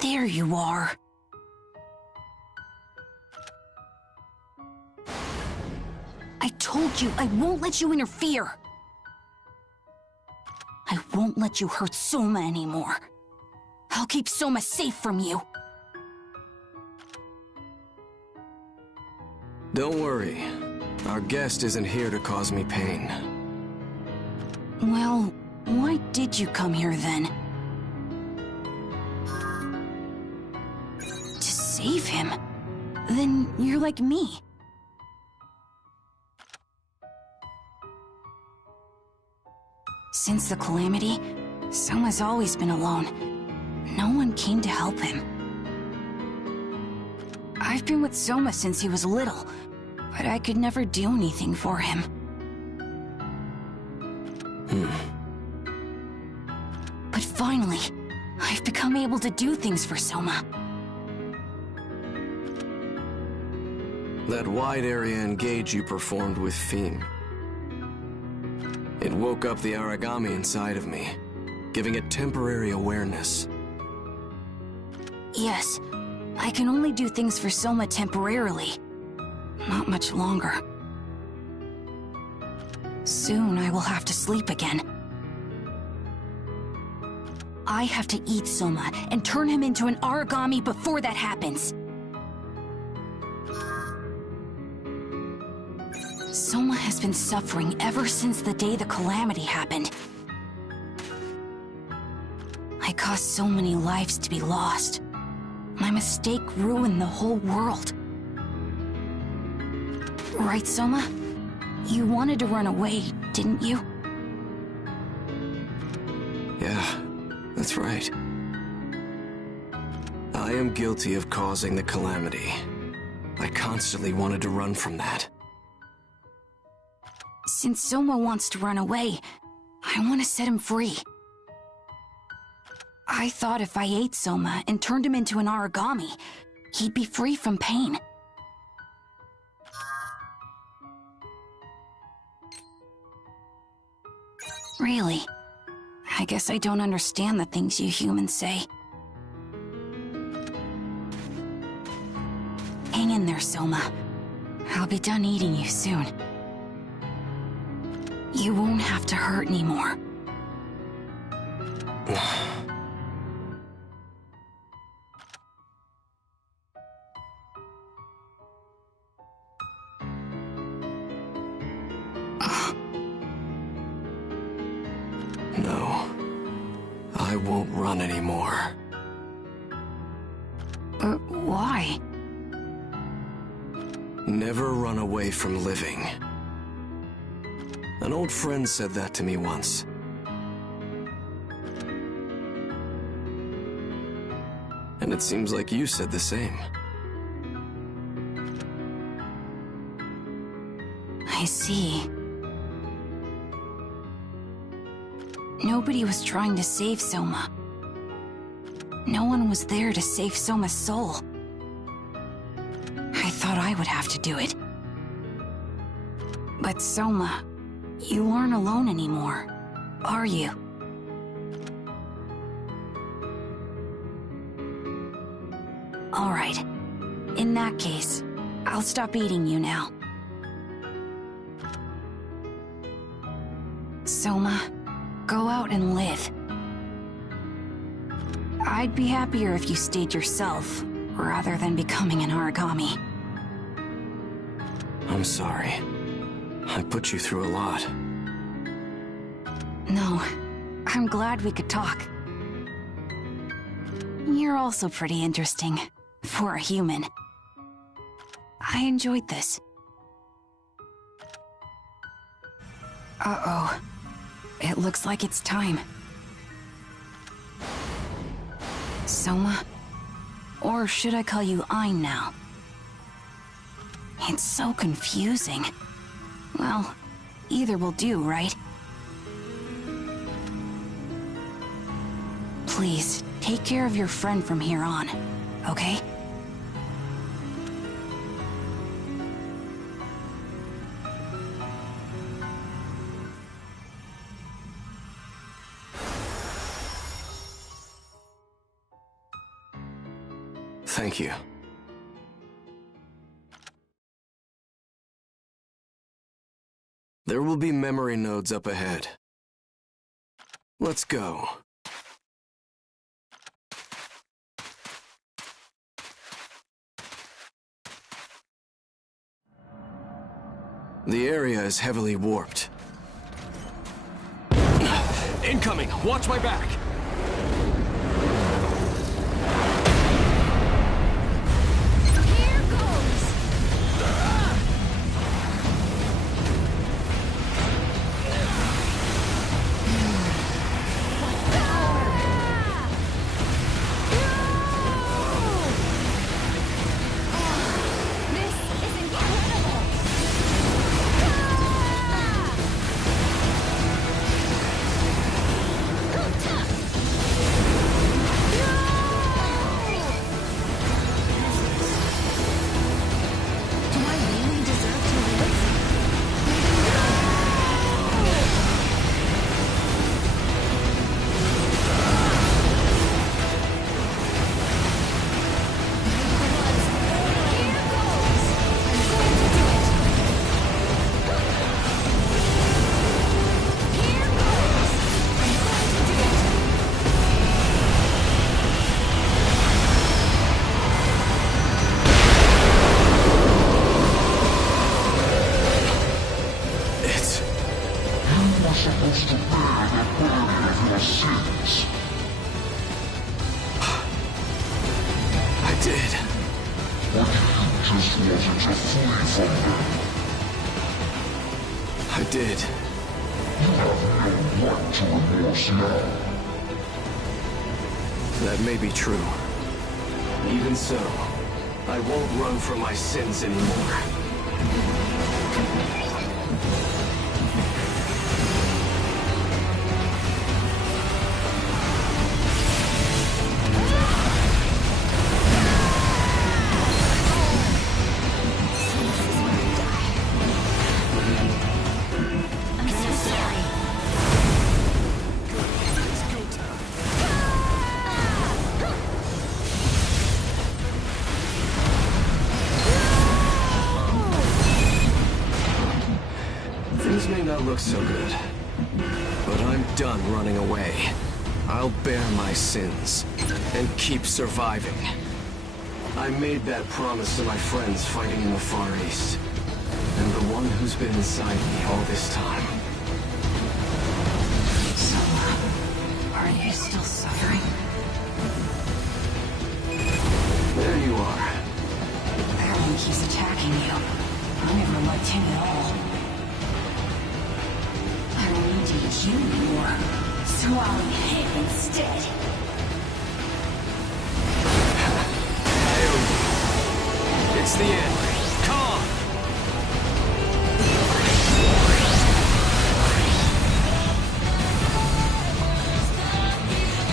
There you are. I I told you I won't let you interfere. I won't let you hurt Soma anymore. I'll keep Soma safe from you. Don't worry. Our guest isn't here to cause me pain. Well, why did you come here then? To save him? Then you're like me. Since the calamity, Soma's always been alone. No one came to help him. I've been with Soma since he was little, but I could never do anything for him. But finally, I've become able to do things for Soma. That wide area engage you performed with Fiend. It woke up the aragami inside of me, giving it temporary awareness. Yes, I can only do things for Soma temporarily. Not much longer. Soon I will have to sleep again. I have to eat Soma and turn him into an aragami before that happens. Soma has been suffering ever since the day the calamity happened. I caused so many lives to be lost. My mistake ruined the whole world. Right, Soma? You wanted to run away, didn't you? Yeah, that's right. I am guilty of causing the calamity. I constantly wanted to run from that. Since Soma wants to run away, I want to set him free. I thought if I ate Soma and turned him into an aragami, he'd be free from pain. Really? I guess I don't understand the things you humans say. Hang in there, Soma. I'll be done eating you soon. You won't have to hurt anymore. No. I won't run anymore. Why? Never run away from living. An old friend said that to me once. And it seems like you said the same. I see. Nobody was trying to save Soma. No one was there to save Soma's soul. I thought I would have to do it. But Soma, you aren't alone anymore, are you? All right. In that case, I'll stop eating you now. Soma, go out and live. I'd be happier if you stayed yourself, rather than becoming an aragami. I'm sorry. I put you through a lot. No, I'm glad we could talk. You're also pretty interesting, for a human. I enjoyed this. Uh-oh. It looks like it's time. Soma? Or should I call you Ein now? It's so confusing. Well, either will do, right? Please, take care of your friend from here on, okay? Thank you. There will be memory nodes up ahead. Let's go. The area is heavily warped. Incoming! Watch my back! Here goes! This is incredible! Do I really deserve to live? It's... You were supposed to bear the burden of your sins. I did. But you just wanted to flee from them. I did. You have no right to remorse now. That may be true. Even so, I won't run from my sins anymore. I'm so sorry. Things may not look so good, but I'm done running away. I'll bear my sins and keep surviving. I made that promise to my friends fighting in the Far East, and the one who's been inside me all this time. Soma, are you still suffering? There you are. Everyone keeps attacking you. I never liked him at all. I don't need to eat you anymore, so I'll eat him instead. It's the end. Come on!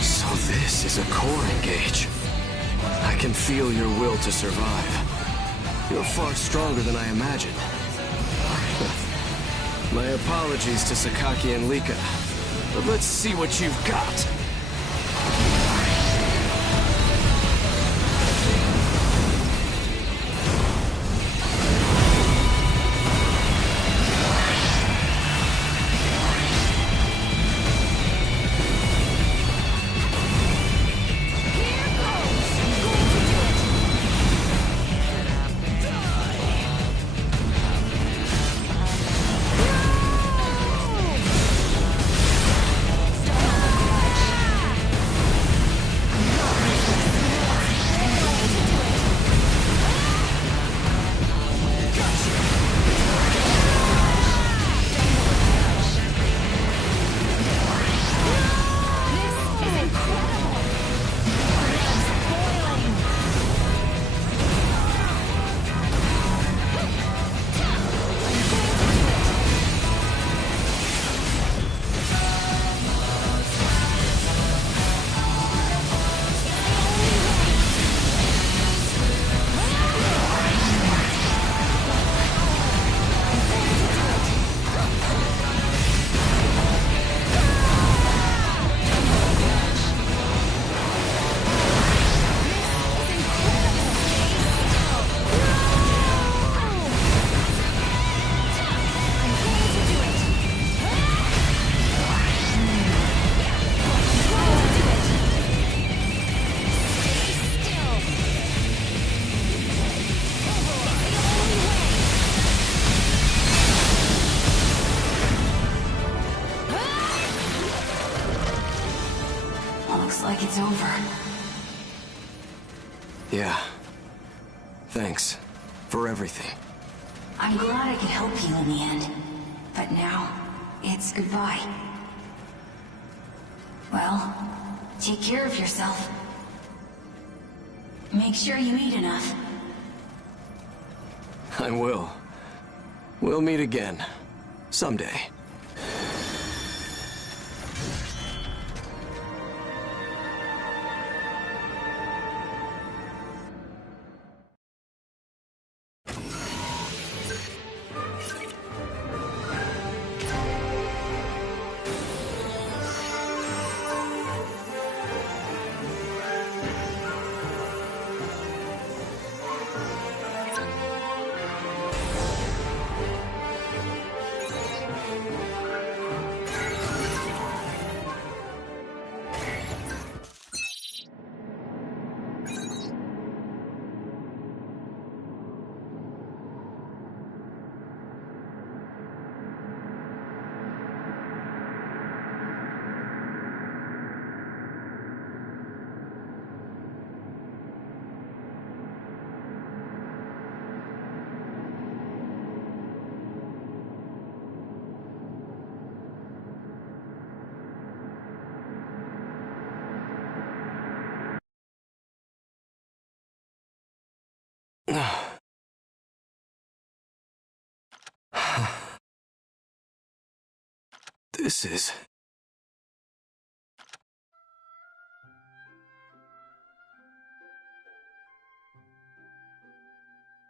So this is a core engage. I can feel your will to survive. You're far stronger than I imagined. My apologies to Sakaki and Lika, but let's see what you've got. it's over. Yeah. Thanks. For everything. I'm glad I could help you in the end. But now, it's goodbye. Well, take care of yourself. Make sure you eat enough. I will. We'll meet again. Someday. This is...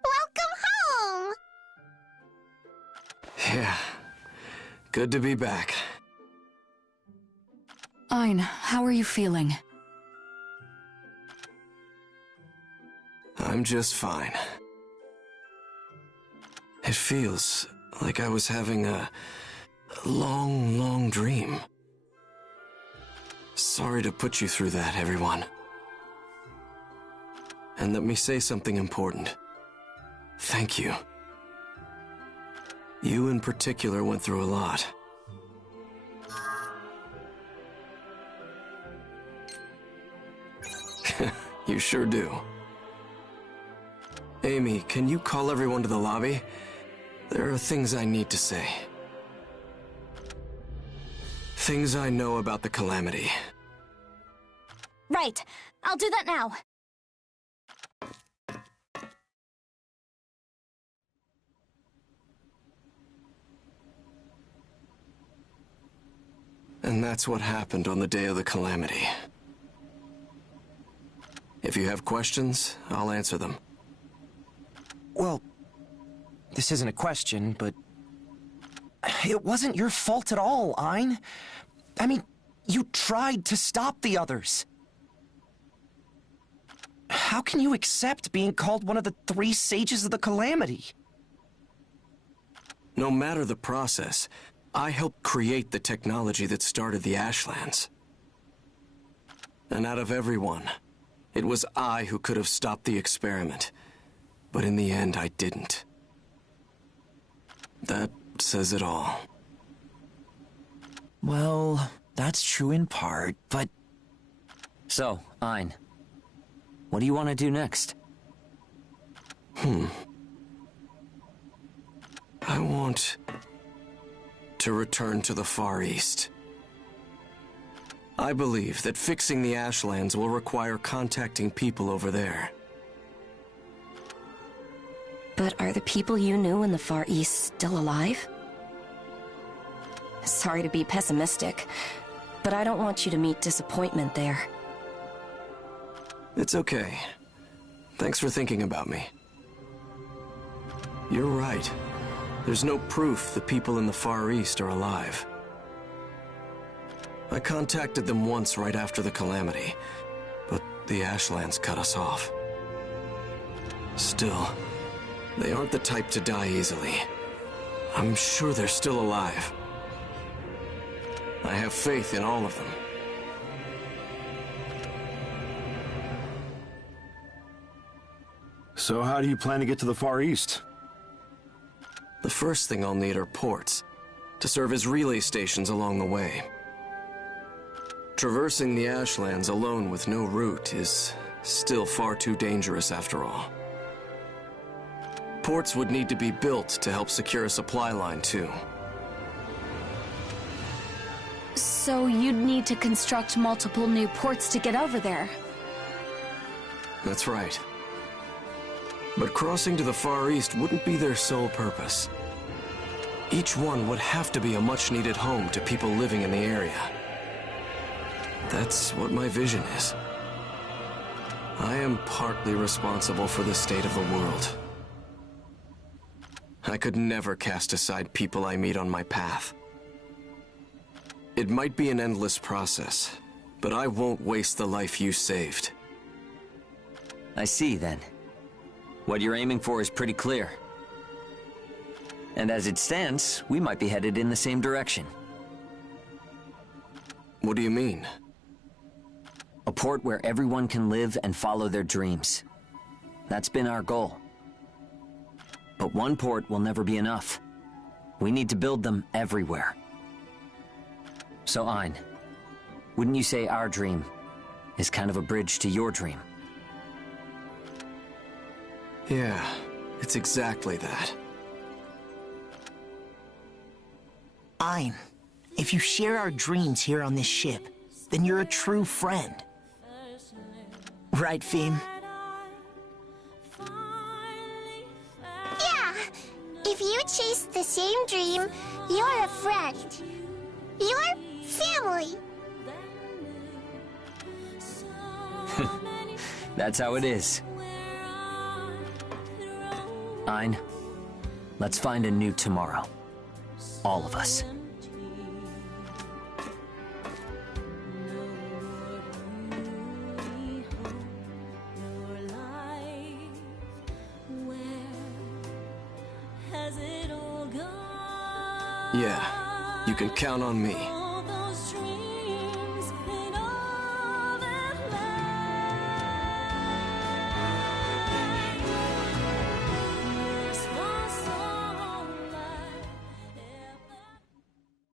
Welcome home! Yeah. Good to be back. Ein, how are you feeling? I'm just fine. It feels like I was having a long, long dream. Sorry to put you through that, everyone. And let me say something important. Thank you. You in particular went through a lot. You sure do. Amy, can you call everyone to the lobby? There are things I need to say. Things I know about the calamity. Right. I'll do that now. And that's what happened on the day of the calamity. If you have questions, I'll answer them. Well, this isn't a question, but... it wasn't your fault at all, Ein. I mean, you tried to stop the others. How can you accept being called one of the 3 sages of the calamity? No matter the process, I helped create the technology that started the Ashlands. And out of everyone, it was I who could have stopped the experiment. But in the end, I didn't. That says it all. Well, that's true in part, but... So, Ein, what do you want to do next? I want to return to the Far East. I believe that fixing the Ashlands will require contacting people over there. But are the people you knew in the Far East still alive? Sorry to be pessimistic, but I don't want you to meet disappointment there. It's okay. Thanks for thinking about me. You're right. There's no proof the people in the Far East are alive. I contacted them once right after the calamity, but the Ashlands cut us off. Still, they aren't the type to die easily. I'm sure they're still alive. I have faith in all of them. So how do you plan to get to the Far East? The first thing I'll need are ports, to serve as relay stations along the way. Traversing the Ashlands alone with no route is still far too dangerous after all. Ports would need to be built to help secure a supply line, too. So you'd need to construct multiple new ports to get over there. That's right. But crossing to the Far East wouldn't be their sole purpose. Each one would have to be a much-needed home to people living in the area. That's what my vision is. I am partly responsible for the state of the world. I could never cast aside people I meet on my path. It might be an endless process, but I won't waste the life you saved. I see, then. What you're aiming for is pretty clear. And as it stands, we might be headed in the same direction. What do you mean? A port where everyone can live and follow their dreams. That's been our goal. But one port will never be enough. We need to build them everywhere. So, Ein, wouldn't you say our dream is kind of a bridge to your dream? Yeah, it's exactly that. Ein, if you share our dreams here on this ship, then you're a true friend. Right, Finn? Yeah! If you chase the same dream, you're a friend. You're family. That's how it is. Ein, let's find a new tomorrow. All of us. Yeah, you can count on me.